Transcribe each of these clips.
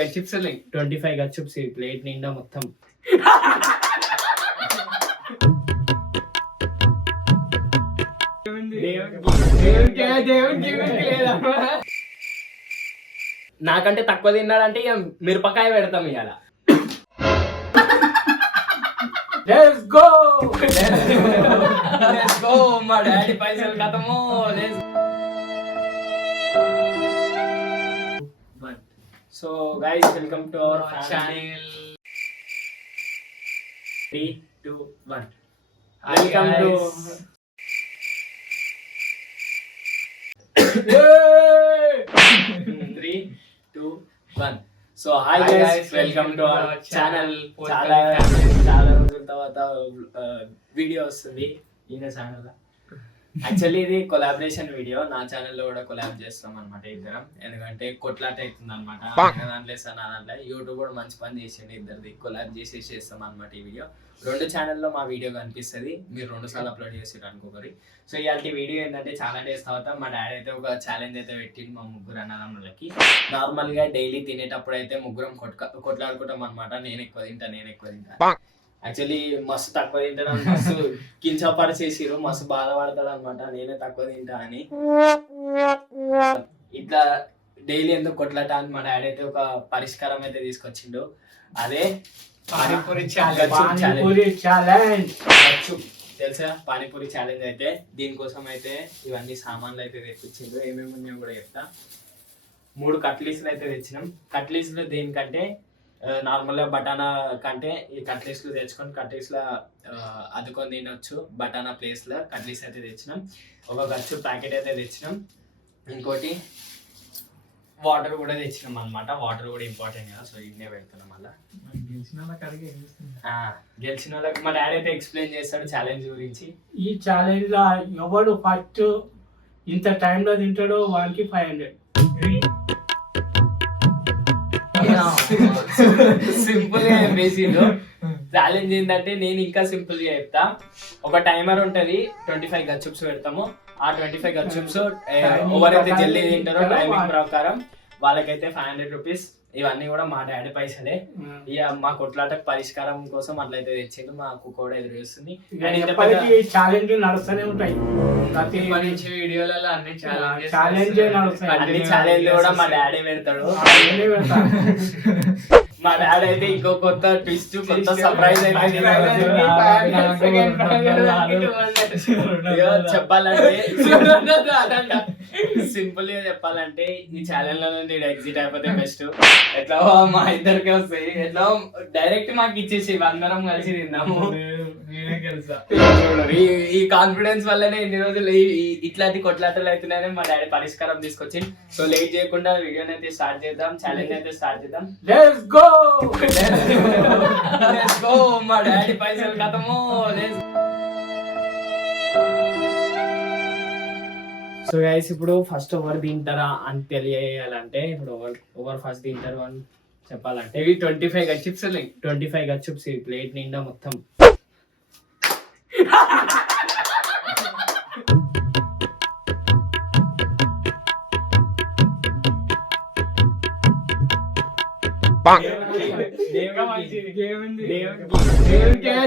గచ్చిప్స్ ఉన్నాయి. 25 గచ్చుప్స్ ఈ ప్లేట్ నిండా మొత్తం. నాకంటే తక్కువ తిన్నాడంటే ఇక మిరపకాయ పెడతాం ఇవాళ. Let's go. మా డాడీ పైసలు కథము. So guys, welcome to our channel. 3, 2, 1. Welcome to 3, 2, 1. So hi guys, welcome to our channel. చాలా రోజుల తర్వాత వీడియో వస్తుంది ఈయన ఛానల్. యాక్చువల్లీ ఇది కొలాబరేషన్ వీడియో. నా ఛానల్లో కూడా కొలాబ్ చేస్తాం అనమాట ఇద్దరం. ఎందుకంటే కొట్లాట అవుతుంది అనమాట. దాంట్లో దాంట్లో యూట్యూబ్ కూడా మంచి పని చేసిండు, ఇద్దరిది కొలాబ్ చేస్తాం అనమాట. ఈ వీడియో 2 ఛానల్లో మా వీడియో కనిపిస్తుంది. మీరు 2 సార్లు అప్లోడ్ చేసారు అనుకోకరి. సో ఇలాంటి వీడియో ఏంటంటే చాలా డేస్ తర్వాత మా డాడీ అయితే ఒక ఛాలెంజ్ అయితే పెట్టింది మా ముగ్గురు అన్నదమ్ములకి. నార్మల్గా డైలీ తినేటప్పుడు అయితే ముగ్గురం కొట్లాడుకుంటాం అనమాట. నేను ఎక్కువ తింటా. యాక్చువల్లీ మస్తు తక్కువ తింటాడు, మస్తు కించపరిచేసిరు, మస్తు బాధపడతాడు అనమాట నేనే తక్కువ తింటా అని. ఇట్లా డైలీ ఎందుకు కొట్లాట అని మా డాడీ అయితే ఒక పరిష్కారం అయితే తీసుకొచ్చిండు. అదే పానీపూరి ఛాలెంజ్. తెలుసా పానీపూరి ఛాలెంజ్. అయితే దీనికోసం అయితే ఇవన్నీ సామాన్లు అయితే తెప్పించిండు. ఏమేమి ఉన్నాయో కూడా చెప్తా. 3 కట్లీస్లు అయితే తెచ్చినాం. కట్లీస్లు దేనికంటే నార్మల్గా బటానా కంటే ఈ కట్లీస్లు తెచ్చుకొని కట్లీస్లో అద్దుకొని తినొచ్చు. బటానా ప్లేస్లో కట్లీస్ అయితే తెచ్చినాం. ఒక గచ్చు ప్యాకెట్ అయితే తెచ్చినాం. ఇంకోటి వాటర్ కూడా తెచ్చినాం అనమాట. వాటర్ కూడా ఇంపార్టెంట్ కదా, సో ఇన్నే పెడుతున్నాం. మళ్ళీ గెలిచిన వాళ్ళకి మా డాడీ అయితే ఎక్స్ప్లెయిన్ చేస్తాడు ఛాలెంజ్ గురించి. ఈ ఛాలెంజ్ లో ఎవడు ఫస్ట్ ఇంత టైంలో తింటాడో వానికి 500. సింపుల్ గా చెప్పేసిండు. ఛాలెంజ్ ఏంటంటే నేను ఇంకా సింపుల్ గా చెప్తా. ఒక టైమర్ ఉంటది, 25 గచ్చుప్స్ పెడతాము. ఆ 25 గచ్చుప్స్ ఎవరైతే జల్దీ తింటారో టైమింగ్ ప్రకారం వాళ్ళకైతే 500 రూపీస్. ఇవన్నీ కూడా మా డాడీ పైసలే. ఇక మా కొట్లాటకు పరిష్కారం కోసం అట్లయితే తెచ్చిండు. మాకు కూడా ఎదురు చేస్తుంది. ఛాలెంజ్ నడుస్తూనే ఉంటాయి. ప్రతి వీడియోలలో అన్ని ఛాలెంజ్ అన్ని ఛాలెంజ్ కూడా మా డాడీ పెడతాడు. మా డాడీ అయితే ఇంకో కొత్త ట్విస్ట్, కొత్త సర్ప్రైజ్ అయితే చెప్పాలంటే సింపుల్ గా చెప్పాలంటే ఈ ఛాలెంజ్ లో నుండి ఎగ్జిట్ అయిపోతే బెస్ట్. ఎట్లా మా ఇద్దరికి వస్తాయి, ఎట్లా డైరెక్ట్ మాకు ఇచ్చేసి అందరం కలిసి తిందాము. ఈ కాన్ఫిడెన్స్ వల్లనే ఇన్ని రోజులు ఇట్లాంటి కొట్లాటలు అవుతున్నాయని మా డాడీ పరిష్కారం తీసుకొచ్చి. సో లేట్ చేయకుండా వీడియోని అయితే స్టార్ట్ చేద్దాం, ఛాలెంజ్ అయితే స్టార్ట్ చేద్దాం. Let's go. మా డాడీ పైసలు కథము. సో గైస్, ఇప్పుడు ఫస్ట్ ఎవరు తింటారా అని తెలియాలంటే ఇప్పుడు ఎవరు ఫస్ట్ తింటారు అని చెప్పాలంటే ఇవి 25 గచ్చిప్స్ ఉన్నాయి. 25 గచ్చుప్స్ ఈ ప్లేట్ నిండా మొత్తం.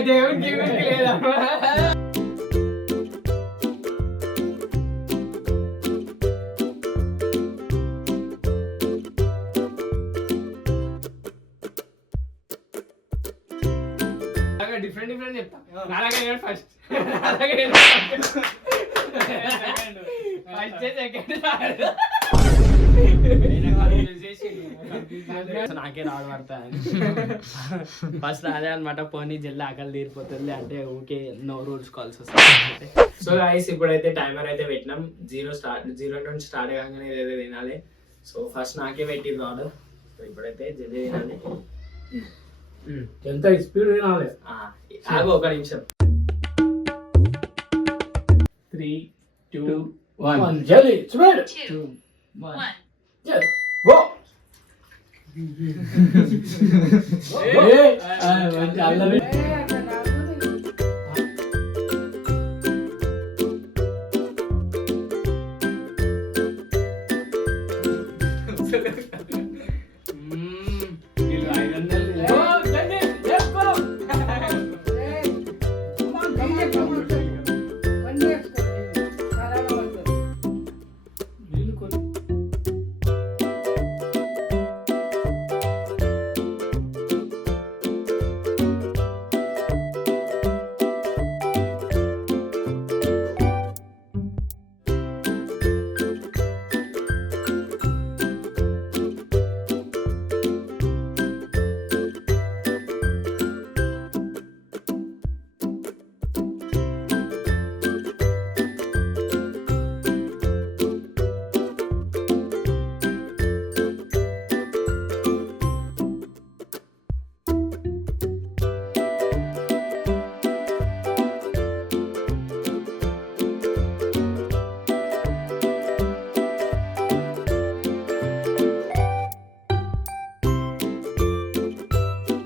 దేవునికి లేదా డిఫరెంట్ చెప్తా. అలాగే ఫస్ట్ నాకే రాడు పడతా. ఫస్ట్ అదే అనమాట. పోనీ జల్లి ఆకలి తీరిపోతుంది అంటే ఊకే నో రూల్స్ కాల్స్ వస్తాయి. సో గైస్, ఇప్పుడైతే టైమర్ అయితే పెట్టినాం. 0 నుంచి స్టార్ట్ కాగానే ఏదైతే తినాలి. సో ఫస్ట్ నాకే పెట్టి రాడు. సో ఇప్పుడైతే జల్లి తినాలి. ఎంత స్పీడ్ తినాలి. ఆగు ఒక నిమిషం. 3, 2, 1. జల్లి స్పీడ్. 2, 1. జల్లి గో. అల్లరి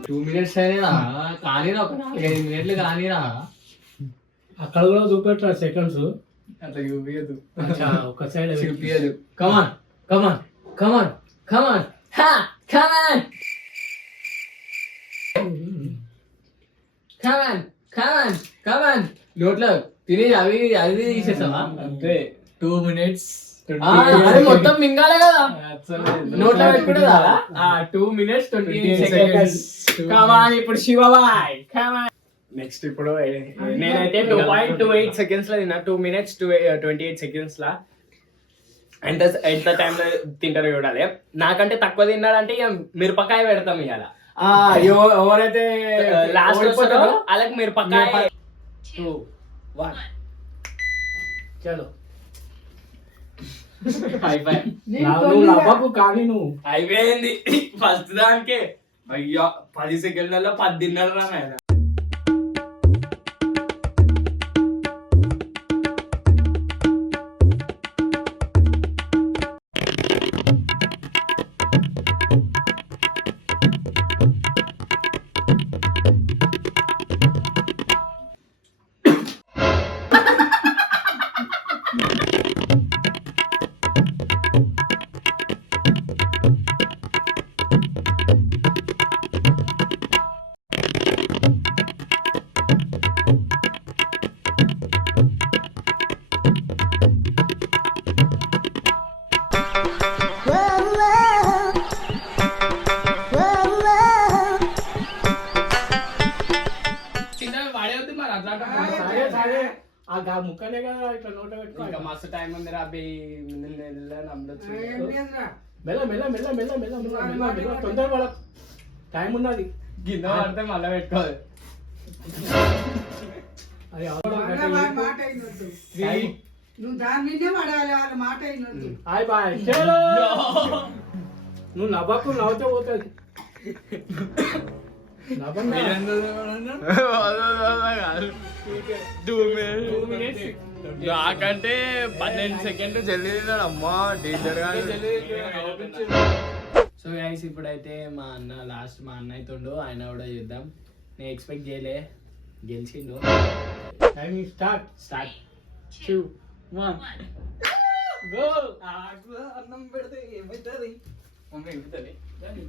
2 minutes అయినా కానీరా, ఒక 4-5 minutes కానీరా. అక్కడ కూడా చూపెట్టరా సెకండ్స్ అట్లా చూపియదు, ఒక సైడ్ చూపియదు. కమాన్ కమాన్ కమాన్ కమాన్ కమాన్ కమాన్ కమాన్ కమాన్. నోట్లో తిని అవి అది తీసేసావా? అంతే 2 minutes అది మొత్తం మింగాలే కదా, నోట్లో పెట్టుకుంటుందా? 2 minutes 28 seconds. కమాన్, ఇప్పుడు శివబాయ్ కమాన్. నెక్స్ట్ ఇప్పుడు నేనైతే 2.28 seconds లో తిన్నా. 2 minutes 28 seconds లా. ఎంత టైంలో తింటారో చూడాలి. నాకంటే తక్కువ తిన్నాడంటే ఇక మిరపకాయ పెడతాం ఇవాళ. ఎవరైతే లాస్ట్ వస్తారో వాళ్ళకి మిరపకాయ. 2 1 చలో. అవ్వకు కానీ నువ్వు అయిపోయింది ఫస్ట్ దానికే. అయ్యో 10 సెకండ్లలో 10 తిన్నాడు రా నాయన. ఆ ముక్కనే కదా ఇట్లా నోట పెట్టుకో. ఇంకా మస్తు టైం ఉంది రా అబ్బి. నమ్మచ్చు. మెల్ల మెల్ల మెల్ల మెల్ల మెల్ల మెల్ల మెల్ల మెల్ల తొందర పడ, టైం ఉన్నది. గిన్నె పడితే మళ్ళీ పెట్టుకోవాలి. అది నువ్వు దాని మీదే పడాలి, వాళ్ళ మాట అయినొద్దు. హాయ్ బాయ్ చలో. నువ్వు నవ్వకు, నవ్వుతే పోతుంది. నాకంటే 12 సెకండ్లు జల్దీ తిన్నాడు. అమ్మా డేంజర్ గా. సో గైస్ ఇప్పుడైతే మా అన్న అవుతుండు. ఆయన కూడా చూద్దాం. నేను ఎక్స్పెక్ట్ చేయలే, గెలిచిండు. Timing start. 2 1 గో. అన్నం పెడితే ఏమవుతుంది? మమ్మీ ఎక్కుతుంది.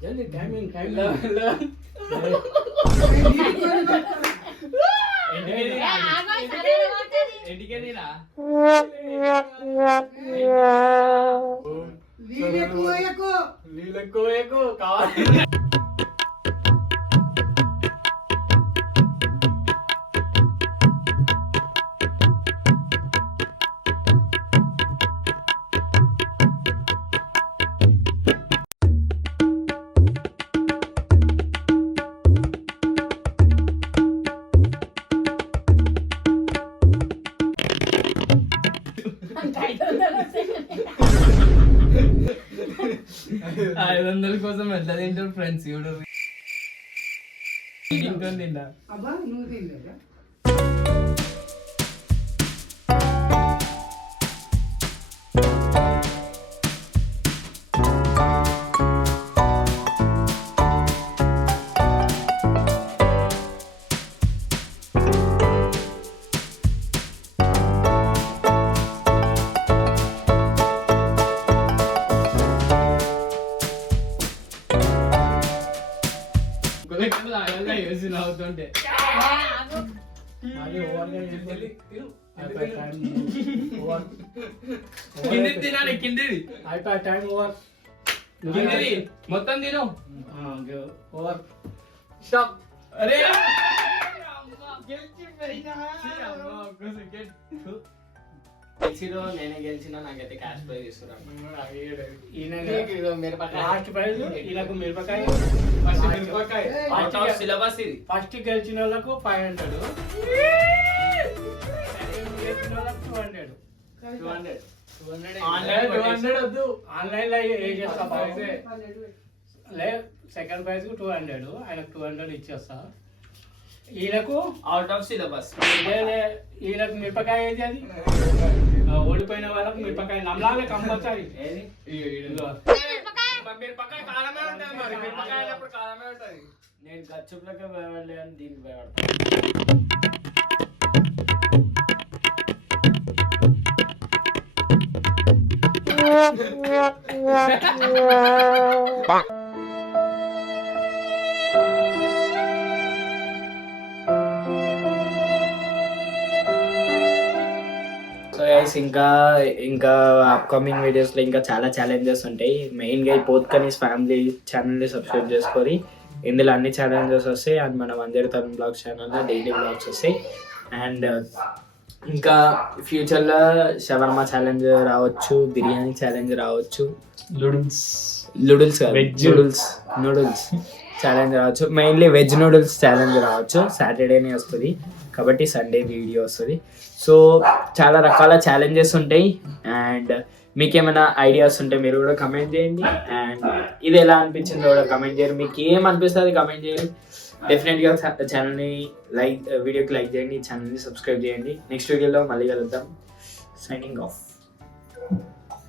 జల్దీ టైమింగ్ ఎండికేదిరా నీళ్ళకు కావాలి. కోసం ఎట్లా తింటారు ఫ్రెండ్స్? చూడు తిన్నా. అబ్బా నువ్వు తినలేదా? అవుతుంటే కింది తినాలి. కిందిది అయిపోయి టైం ఓవర్. కిందిది మొత్తం తిను. Over stop. అరే గెలిచిరో నేనే గెలిచినా. నాకైతే క్యాష్ ప్రైజ్ ఇస్తున్నాను. లాస్ట్ ప్రైజ్ వీళ్ళకు మిరపకాయ. సిలబస్ ఇది. ఫస్ట్ గెలిచిన వాళ్ళకు 500, గెలిచిన వాళ్ళకు 200. 200 వద్దు. ఆన్లైన్ లో ఏ చేస్తా లే. సెకండ్ ప్రైజ్ కు 200, ఆయనకు 200 ఇచ్చేస్తా. వీళ్ళకు అవుట్ ఆఫ్ సిలబస్. వీళ్ళకు మిరపకాయ ఏది? అది ఓడిపోయిన వాళ్ళకు మిరపకాయ నమ్మలాగే కంపల్సరీ. మిరపకాయ కారమే ఉంటుంది మరి మిరపకాయ అయినప్పుడు కారమే ఉంటుంది. నేను గచ్చుపులకే భయపడలే అని దీనికి భయపడతాను. సో గైస్ ఇంకా అప్కమింగ్ వీడియోస్ లో ఇంకా చాలా ఛాలెంజెస్ ఉంటాయి. మెయిన్ గా ఈ పోత్కనీస్ ఫ్యామిలీ ఛానల్ ని సబ్స్క్రైబ్ చేసుకొని ఇందులో అన్ని ఛాలెంజెస్ వస్తాయి. అండ్ మన వంజరి తరుణ్ బ్లాగ్స్ ఛానల్లో డైలీ బ్లాగ్స్ వస్తాయి. అండ్ ఇంకా ఫ్యూచర్ లో షవర్మా ఛాలెంజ్ రావచ్చు, బిర్యానీ ఛాలెంజ్ రావచ్చు, నూడిల్స్ ఛాలెంజ్ రావచ్చు. మెయిన్లీ వెజ్ నూడిల్స్ ఛాలెంజ్ రావచ్చు. సాటర్డేనే వస్తుంది కాబట్టి సండే వీడియో వస్తుంది. సో చాలా రకాల ఛాలెంజెస్ ఉంటాయి. అండ్ మీకేమైనా ఐడియాస్ ఉంటే మీరు కూడా కమెంట్ చేయండి. అండ్ ఇది ఎలా అనిపించిందో కూడా కమెంట్ చేయండి. మీకు ఏం అనిపిస్తుంది కమెంట్ చేయండి. డెఫినెట్గా ఛానల్ని వీడియోకి లైక్ చేయండి, ఛానల్ని సబ్స్క్రైబ్ చేయండి. నెక్స్ట్ వీడియోలో మళ్ళీ కలుద్దాం. Signing off.